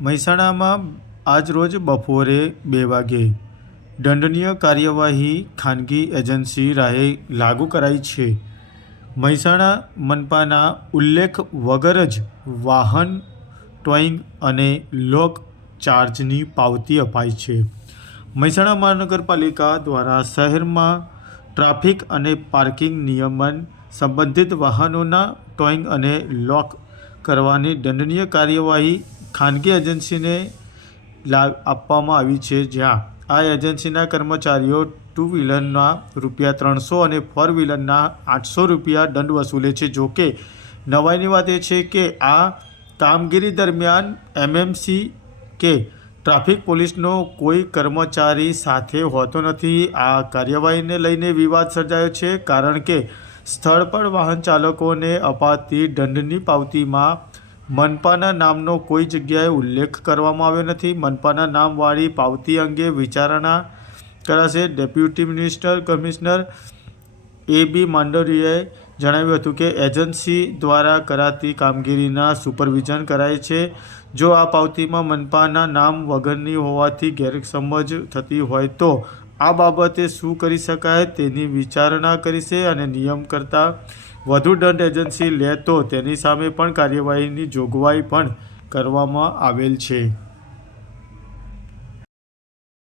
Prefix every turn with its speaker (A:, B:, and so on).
A: મહેસાણામાં આજરોજ બપોરે બે વાગે દંડનીય કાર્યવાહી ખાનગી એજન્સી રાહે લાગુ કરાઈ છે. મહેસાણા મનપાના ઉલ્લેખ વગર જ વાહન, ટોઈંગ અને લોક ચાર્જની પાવતી અપાય છે. મહેસાણા મહાનગરપાલિકા દ્વારા શહેરમાં ટ્રાફિક અને પાર્કિંગ નિયમન સંબંધિત વાહનોના ટોઈંગ અને લોક કરવાની દંડનીય કાર્યવાહી ખાનગી એજન્સીને આપવામાં આવી છે. જ્યાં આ એજન્સીના કર્મચારીઓ ટુ વ્હીલરના રૂપિયા ત્રણસો અને ફોર વ્હીલરના આઠસો રૂપિયા દંડ વસૂલે છે. જોકે નવાઈની વાત એ છે કે આ કામગીરી દરમિયાન એમએમસી કે ટ્રાફિક પોલીસનો કોઈ કર્મચારી સાથે હોતો નથી. આ કાર્યવાહીને લઈને વિવાદ સર્જાયો છે, કારણ કે સ્થળ પર વાહન ચાલકોને અપાતી દંડની પાવતીમાં મનપાના નામનો કોઈ જગ્યાએ ઉલ્લેખ કરવામાં આવ્યો નથી. મનપાના નામવાળી પાવતી અંગે વિચારણા કરાશે deputy minister commissioner A B માંડવિયાએ જણાવ્યું હતું કે એજન્સી દ્વારા કરાતી કામગીરીના સુપરવિઝન કરાય છે. જો આ પાવતીમાં મનપાના નામ વગરની હોવાથી ગેરસમજ થતી હોય તો આ બાબતે શું કરી શકાય તેની વિચારણા કરીશે અને નિયમ કરતાં વધુ દંડ એજન્સી લે તો તેની સામે પણ કાર્યવાહીની જોગવાઈ પણ કરવામાં આવેલ છે.